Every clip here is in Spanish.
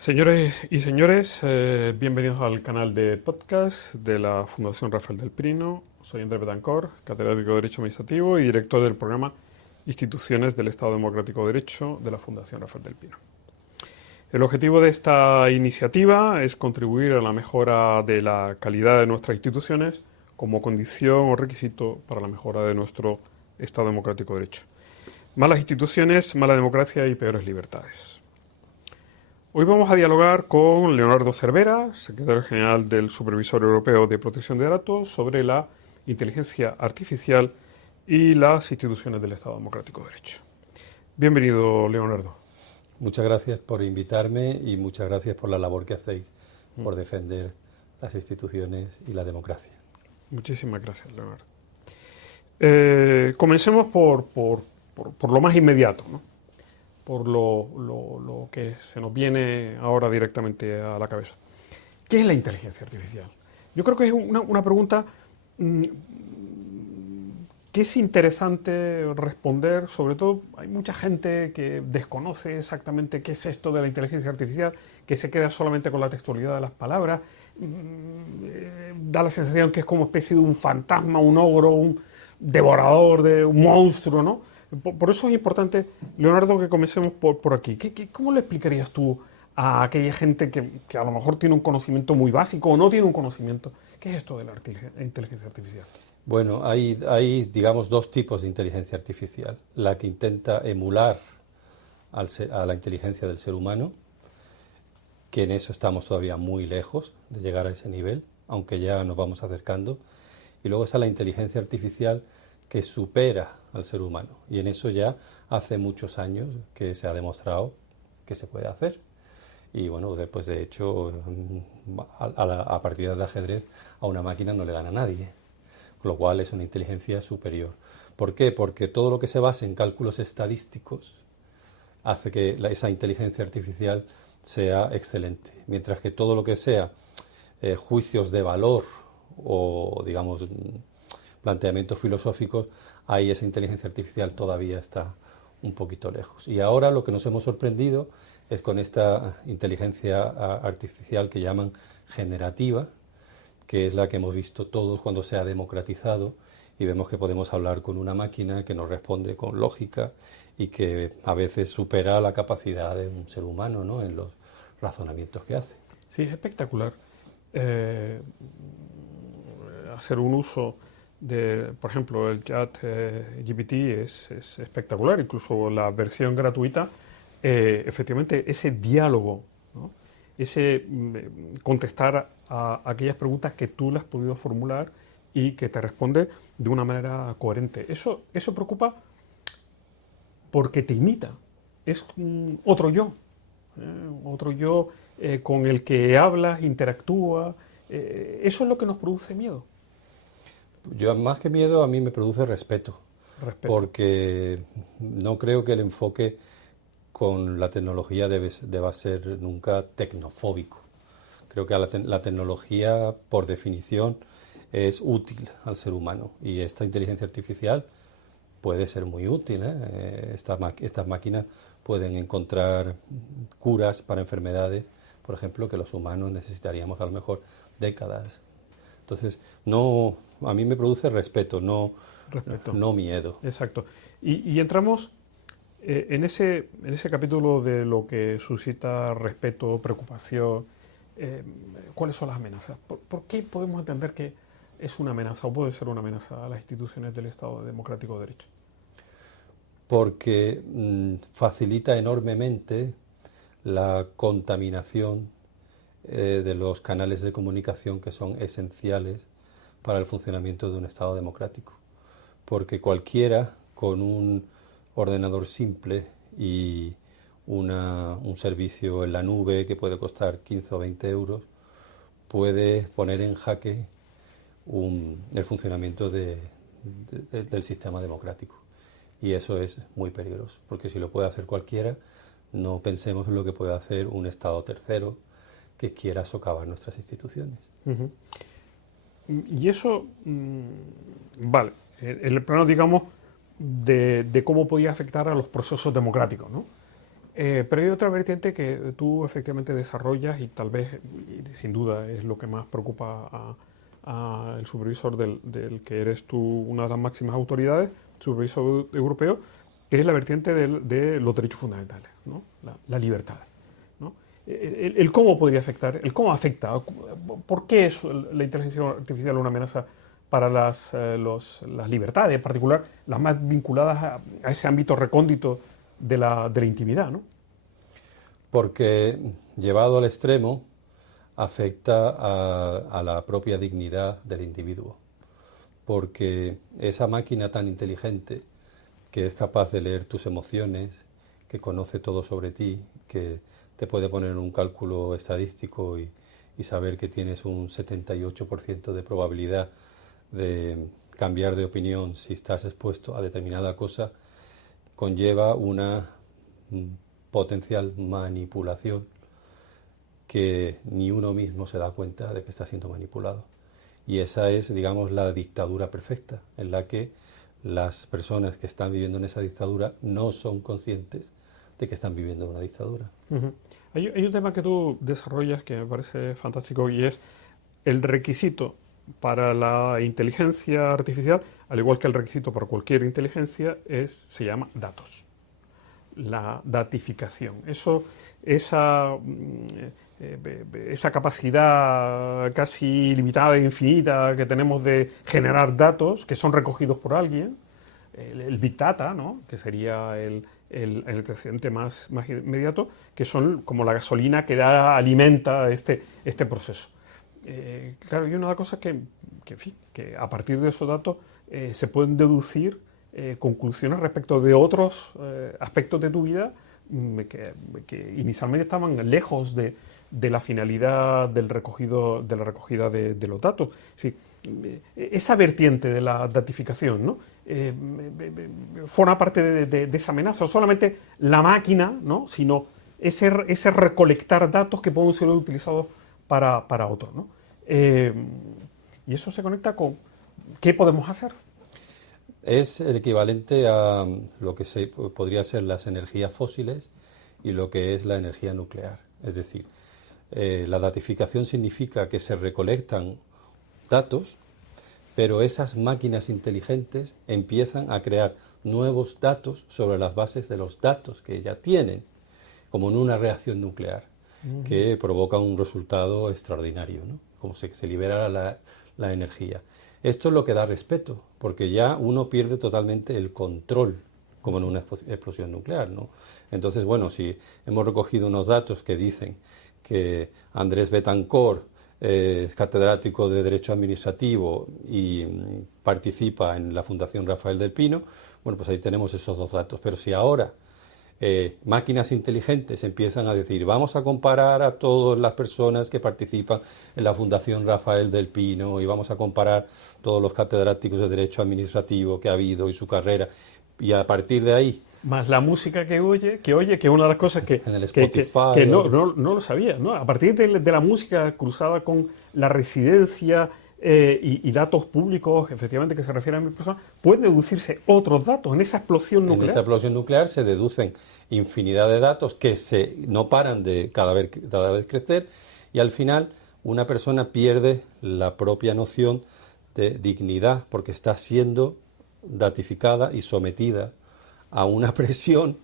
Señores y señores, bienvenidos al canal de podcast de la Fundación Rafael del Pino. Soy Andrés Betancor, catedrático de Derecho Administrativo y director del programa Instituciones del Estado Democrático de Derecho de la Fundación Rafael del Pino. El objetivo de esta iniciativa es contribuir a la mejora de la calidad de nuestras instituciones como condición o requisito para la mejora de nuestro Estado Democrático de Derecho. Malas instituciones, mala democracia y peores libertades. Hoy vamos a dialogar con Leonardo Cervera, secretario general del Supervisor Europeo de Protección de Datos, sobre la inteligencia artificial y las instituciones del Estado Democrático de Derecho. Bienvenido, Leonardo. Muchas gracias por invitarme y muchas gracias por la labor que hacéis por defender las instituciones y la democracia. Muchísimas gracias, Leonardo. Comencemos por lo más inmediato, ¿no? Por lo que se nos viene ahora directamente a la cabeza. ¿Qué es la inteligencia artificial? Yo creo que es una pregunta que es interesante responder. Sobre todo, hay mucha gente que desconoce exactamente qué es esto de la inteligencia artificial, que se queda solamente con la textualidad de las palabras. Da la sensación que es como especie de un fantasma, un ogro, un devorador, de un monstruo, ¿no? Por eso es importante, Leonardo, que comencemos por aquí. ¿Cómo le explicarías tú a aquella gente que a lo mejor tiene un conocimiento muy básico o no tiene un conocimiento? ¿Qué es esto de la inteligencia artificial? Bueno, hay, digamos, dos tipos de inteligencia artificial. La que intenta emular a la inteligencia del ser humano, que en eso estamos todavía muy lejos de llegar a ese nivel, aunque ya nos vamos acercando. Y luego está la inteligencia artificial que supera al ser humano. Y en eso ya hace muchos años que se ha demostrado que se puede hacer. Y bueno, después de hecho, a partidas de ajedrez a una máquina no le gana nadie. Con lo cual es una inteligencia superior. ¿Por qué? Porque todo lo que se base en cálculos estadísticos hace que esa inteligencia artificial sea excelente. Mientras que todo lo que sea juicios de valor o, digamos, planteamientos filosóficos, ahí esa inteligencia artificial todavía está un poquito lejos. Y ahora lo que nos hemos sorprendido es con esta inteligencia artificial que llaman generativa, que es la que hemos visto todos cuando se ha democratizado y vemos que podemos hablar con una máquina que nos responde con lógica y que a veces supera la capacidad de un ser humano, ¿no?, en los razonamientos que hace. Sí, es espectacular hacer un uso de, por ejemplo, el chat GPT es espectacular, incluso la versión gratuita, efectivamente ese diálogo, ¿no? Ese contestar a aquellas preguntas que tú le has podido formular y que te responde de una manera coherente. Eso preocupa porque te imita, es otro yo con el que hablas, interactúa. Eso es lo que nos produce miedo. Yo, más que miedo, a mí me produce respeto, porque no creo que el enfoque con la tecnología deba ser nunca tecnofóbico. Creo que la tecnología, por definición, es útil al ser humano y esta inteligencia artificial puede ser muy útil, ¿eh? Estas máquinas pueden encontrar curas para enfermedades, por ejemplo, que los humanos necesitaríamos a lo mejor décadas. Entonces, no, a mí me produce respeto, no miedo. Exacto. Y entramos en ese capítulo de lo que suscita respeto, preocupación. ¿Cuáles son las amenazas? ¿Por qué podemos entender que es una amenaza o puede ser una amenaza a las instituciones del Estado Democrático de Derecho? Porque facilita enormemente la contaminación de los canales de comunicación que son esenciales para el funcionamiento de un Estado democrático. Porque cualquiera con un ordenador simple y un servicio en la nube que puede costar 15 o 20 euros puede poner en jaque el funcionamiento del sistema democrático. Y eso es muy peligroso, porque si lo puede hacer cualquiera, no pensemos en lo que puede hacer un Estado tercero que quiera socavar nuestras instituciones. Uh-huh. Y eso, vale, en el plano, digamos, de cómo podía afectar a los procesos democráticos, ¿no? Pero hay otra vertiente que tú efectivamente desarrollas y tal vez, y sin duda, es lo que más preocupa al supervisor del que eres tú una de las máximas autoridades, supervisor europeo, que es la vertiente de los derechos fundamentales, ¿no? La libertad, ¿no? El cómo podría afectar, el cómo afecta, por qué es la inteligencia artificial una amenaza para las libertades, en particular las más vinculadas a ese ámbito recóndito de la intimidad, ¿no? Porque llevado al extremo afecta a la propia dignidad del individuo. Porque esa máquina tan inteligente que es capaz de leer tus emociones, que conoce todo sobre ti, que te puede poner en un cálculo estadístico y saber que tienes un 78% de probabilidad de cambiar de opinión si estás expuesto a determinada cosa, conlleva una potencial manipulación que ni uno mismo se da cuenta de que está siendo manipulado. Y esa es, digamos, la dictadura perfecta, en la que las personas que están viviendo en esa dictadura no son conscientes de que están viviendo una dictadura. Uh-huh. Hay un tema que tú desarrollas que me parece fantástico y es el requisito para la inteligencia artificial, al igual que el requisito para cualquier inteligencia, se llama datos. La datificación. Esa capacidad casi ilimitada e infinita que tenemos de generar datos que son recogidos por alguien, el Big Data, ¿no? Que sería el antecedente más inmediato, que son como la gasolina que alimenta este proceso. Claro, y una cosa que a partir de esos datos se pueden deducir conclusiones respecto de otros aspectos de tu vida que inicialmente estaban lejos de la finalidad de la recogida de los datos. Sí, esa vertiente de la datificación, ¿no? Forma parte de esa amenaza, no solamente la máquina, ¿no? Sino ese recolectar datos que pueden ser utilizados para otros, ¿no? Y eso se conecta con ¿qué podemos hacer? Es el equivalente a lo que podría ser las energías fósiles y lo que es la energía nuclear. Es decir, la datificación significa que se recolectan datos, pero esas máquinas inteligentes empiezan a crear nuevos datos sobre las bases de los datos que ya tienen, como en una reacción nuclear, que provoca un resultado extraordinario, ¿no? Como se libera la energía. Esto es lo que da respeto, porque ya uno pierde totalmente el control, como en una explosión nuclear, ¿no? Entonces, bueno, si hemos recogido unos datos que dicen que Andrés Betancourt es catedrático de Derecho Administrativo y participa en la Fundación Rafael del Pino, bueno, pues ahí tenemos esos dos datos. Pero si ahora máquinas inteligentes empiezan a decir, vamos a comparar a todas las personas que participan en la Fundación Rafael del Pino y vamos a comparar todos los catedráticos de Derecho Administrativo que ha habido y su carrera, y a partir de ahí... Más la música que oye, que es una de las cosas que no lo sabía, ¿no? A partir de la música cruzada con la residencia y datos públicos, efectivamente, que se refieren a mi persona, pueden deducirse otros datos en esa explosión nuclear. En esa explosión nuclear se deducen infinidad de datos que no paran de cada vez crecer, y al final una persona pierde la propia noción de dignidad porque está siendo datificada y sometida a una presión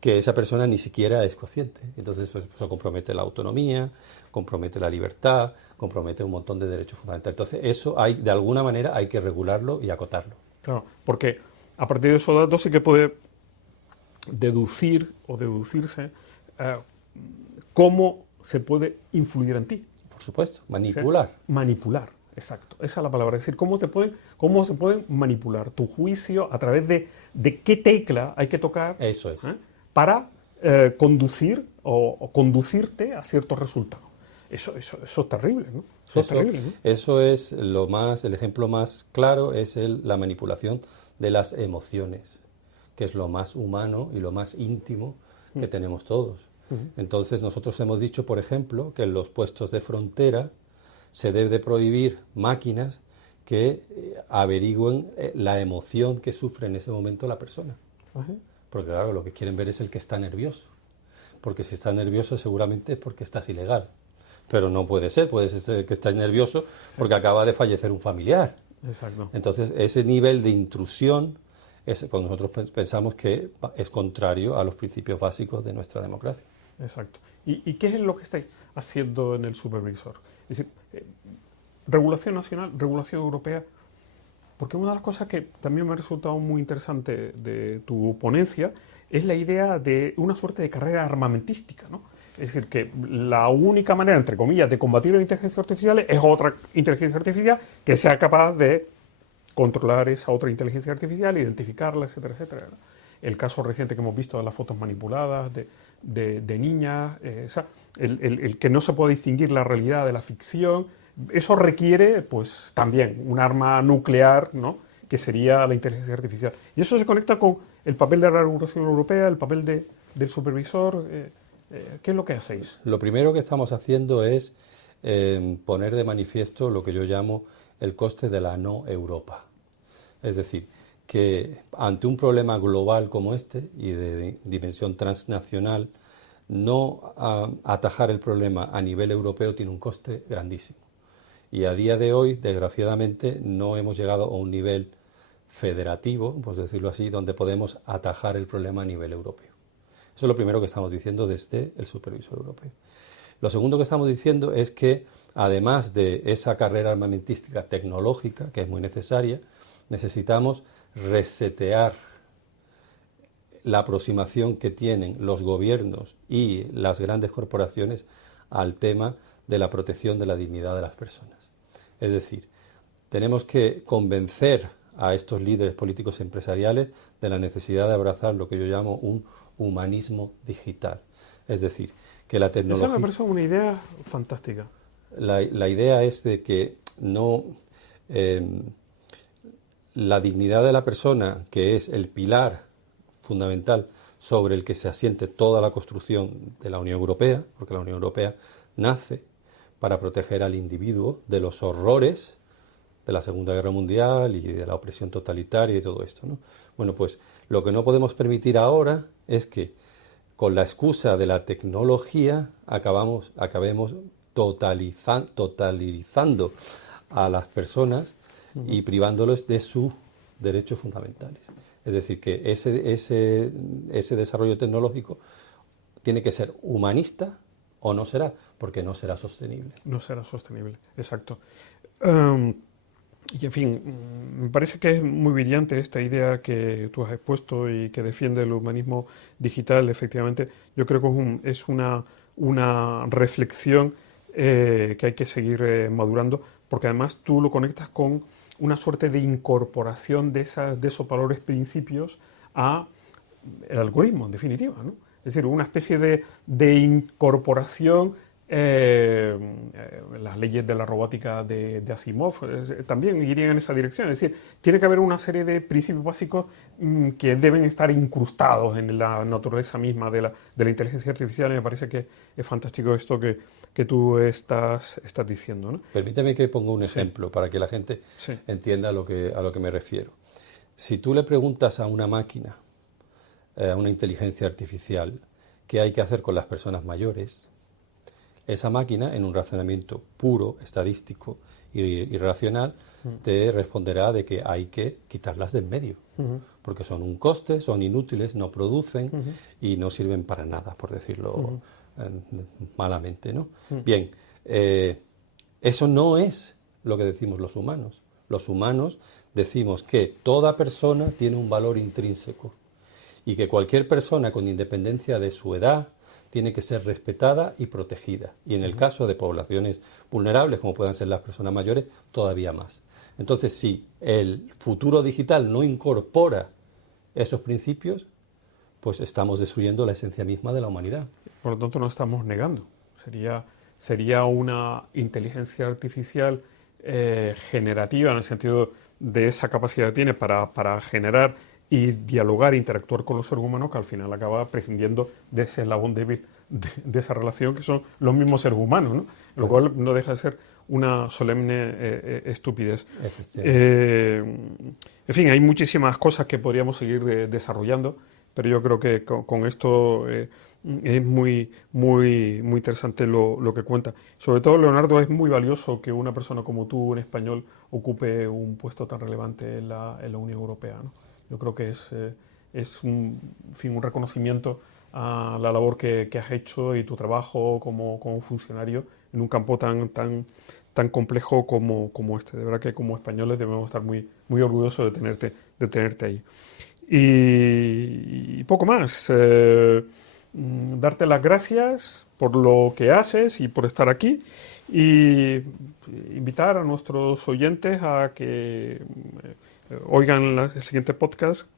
que esa persona ni siquiera es consciente. Entonces, pues, eso compromete la autonomía, compromete la libertad, compromete un montón de derechos fundamentales. Entonces, eso de alguna manera hay que regularlo y acotarlo. Claro, porque a partir de esos datos sí que puede deducirse cómo se puede influir en ti. Por supuesto, manipular. O sea, manipular, exacto. Esa es la palabra. Es decir, cómo se pueden manipular tu juicio a través de qué tecla hay que tocar. Eso es. Para conducir o conducirte a ciertos resultados. Eso es terrible, ¿no? Eso es el ejemplo más claro, es la manipulación de las emociones, que es lo más humano y lo más íntimo que tenemos todos. Entonces nosotros hemos dicho, por ejemplo, que en los puestos de frontera se debe de prohibir máquinas que averigüen la emoción que sufre en ese momento la persona. Porque claro, lo que quieren ver es el que está nervioso. porque si estás nervioso seguramente es porque estás ilegal. Pero no puede ser que estés nervioso porque acaba de fallecer un familiar. Exacto. Entonces, ese nivel de intrusión es cuando nosotros pensamos que es contrario a los principios básicos de nuestra democracia. Exacto. ¿Y qué es lo que estáis haciendo en el supervisor? Es decir, regulación nacional, regulación europea, porque una de las cosas que también me ha resultado muy interesante de tu ponencia es la idea de una suerte de carrera armamentística, ¿no? Es decir, que la única manera, entre comillas, de combatir la inteligencia artificial es otra inteligencia artificial que sea capaz de controlar esa otra inteligencia artificial, identificarla, etcétera, etcétera. El caso reciente que hemos visto de las fotos manipuladas de niñas, el que no se pueda distinguir la realidad de la ficción, eso requiere pues también un arma nuclear, ¿no?, que sería la inteligencia artificial. Y eso se conecta con el papel de la regulación europea, el papel del supervisor. ¿Qué es lo que hacéis? Lo primero que estamos haciendo es poner de manifiesto lo que yo llamo el coste de la no Europa. Es decir, que ante un problema global como este y de dimensión transnacional, no atajar el problema a nivel europeo tiene un coste grandísimo. Y a día de hoy, desgraciadamente, no hemos llegado a un nivel federativo, pues decirlo así, donde podemos atajar el problema a nivel europeo. Eso es lo primero que estamos diciendo desde el supervisor europeo. Lo segundo que estamos diciendo es que, además de esa carrera armamentística tecnológica, que es muy necesaria, necesitamos resetear la aproximación que tienen los gobiernos y las grandes corporaciones al tema de la protección de la dignidad de las personas. Es decir, tenemos que convencer a estos líderes políticos y empresariales de la necesidad de abrazar lo que yo llamo un humanismo digital. Es decir, que la tecnología... Esa me parece una idea fantástica. La idea es de que no... la dignidad de la persona, que es el pilar fundamental sobre el que se asiente toda la construcción de la Unión Europea, porque la Unión Europea nace para proteger al individuo de los horrores de la Segunda Guerra Mundial y de la opresión totalitaria y todo esto, ¿no? Bueno, pues lo que no podemos permitir ahora es que con la excusa de la tecnología acabemos totalizando a las personas y privándolos de sus derechos fundamentales. Es decir, que ese desarrollo tecnológico tiene que ser humanista o no será, porque no será sostenible. No será sostenible, exacto. Y en fin, me parece que es muy brillante esta idea que tú has expuesto y que defiende el humanismo digital. Efectivamente, yo creo que es una reflexión que hay que seguir madurando, porque además tú lo conectas con una suerte de incorporación de esos valores, principios al algoritmo, en definitiva, ¿no? Es decir, una especie de incorporación. Las leyes de la robótica de Asimov también irían en esa dirección. Es decir, tiene que haber una serie de principios básicos que deben estar incrustados en la naturaleza misma de la inteligencia artificial, y me parece que es fantástico esto que tú estás diciendo, ¿no? Permíteme que ponga un ejemplo para que la gente entienda a lo que me refiero. Si tú le preguntas a una máquina, a una inteligencia artificial, qué hay que hacer con las personas mayores, esa máquina, en un razonamiento puro, estadístico y racional, te responderá de que hay que quitarlas de en medio, porque son un coste, son inútiles, no producen y no sirven para nada, por decirlo malamente, ¿no? Bien, eso no es lo que decimos los humanos. Los humanos decimos que toda persona tiene un valor intrínseco y que cualquier persona, con independencia de su edad, tiene que ser respetada y protegida. Y en el caso de poblaciones vulnerables, como puedan ser las personas mayores, todavía más. Entonces, si el futuro digital no incorpora esos principios, pues estamos destruyendo la esencia misma de la humanidad. Por lo tanto, no estamos negando. Sería una inteligencia artificial generativa, en el sentido de esa capacidad que tiene para generar y dialogar, interactuar con los seres humanos, que al final acaba prescindiendo de ese eslabón débil de esa relación, que son los mismos seres humanos, ¿no? Lo cual no deja de ser una solemne estupidez. En fin, hay muchísimas cosas que podríamos seguir desarrollando, pero yo creo que con esto es muy interesante lo que cuenta. Sobre todo, Leonardo, es muy valioso que una persona como tú, en español, ocupe un puesto tan relevante en la Unión Europea, ¿no? Yo creo que es en fin, un reconocimiento a la labor que has hecho y tu trabajo como funcionario en un campo tan complejo como este. De verdad que como españoles debemos estar muy orgullosos de tenerte ahí. Y poco más. Darte las gracias por lo que haces y por estar aquí. Y invitar a nuestros oyentes a que oigan el siguiente podcast,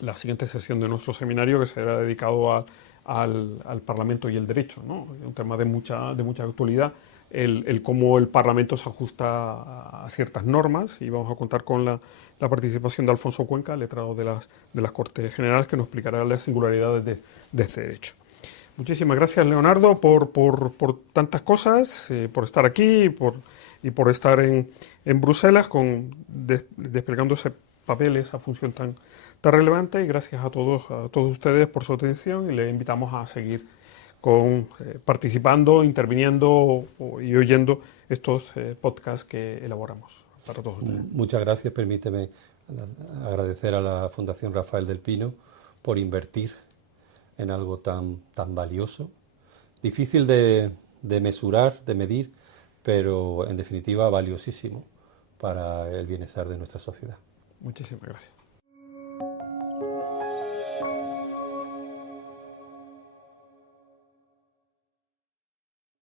la siguiente sesión de nuestro seminario, que será dedicado al Parlamento y el derecho, ¿no? Un tema de mucha actualidad, el cómo el Parlamento se ajusta a ciertas normas, y vamos a contar con la participación de Alfonso Cuenca, letrado de las Cortes Generales, que nos explicará las singularidades de este derecho. Muchísimas gracias, Leonardo, por tantas cosas, por estar aquí y por estar en Bruselas desplegando ese papel, esa función tan relevante. Y gracias a todos ustedes por su atención, y les invitamos a seguir participando, interviniendo y oyendo estos podcasts que elaboramos para todos ustedes. Muchas gracias. Permíteme agradecer a la Fundación Rafael del Pino por invertir en algo tan valioso, difícil de mesurar, de medir, pero en definitiva valiosísimo para el bienestar de nuestra sociedad. Muchísimas gracias.